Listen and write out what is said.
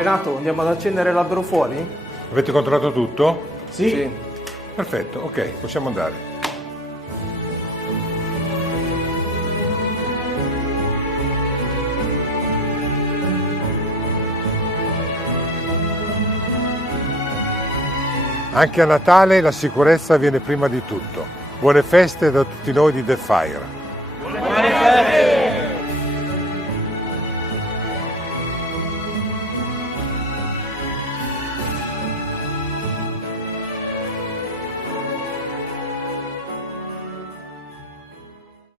Renato, andiamo ad accendere l'albero fuori? Avete controllato tutto? Sì. Perfetto, ok, possiamo andare. Anche a Natale la sicurezza viene prima di tutto. Buone feste da tutti noi di The Fire.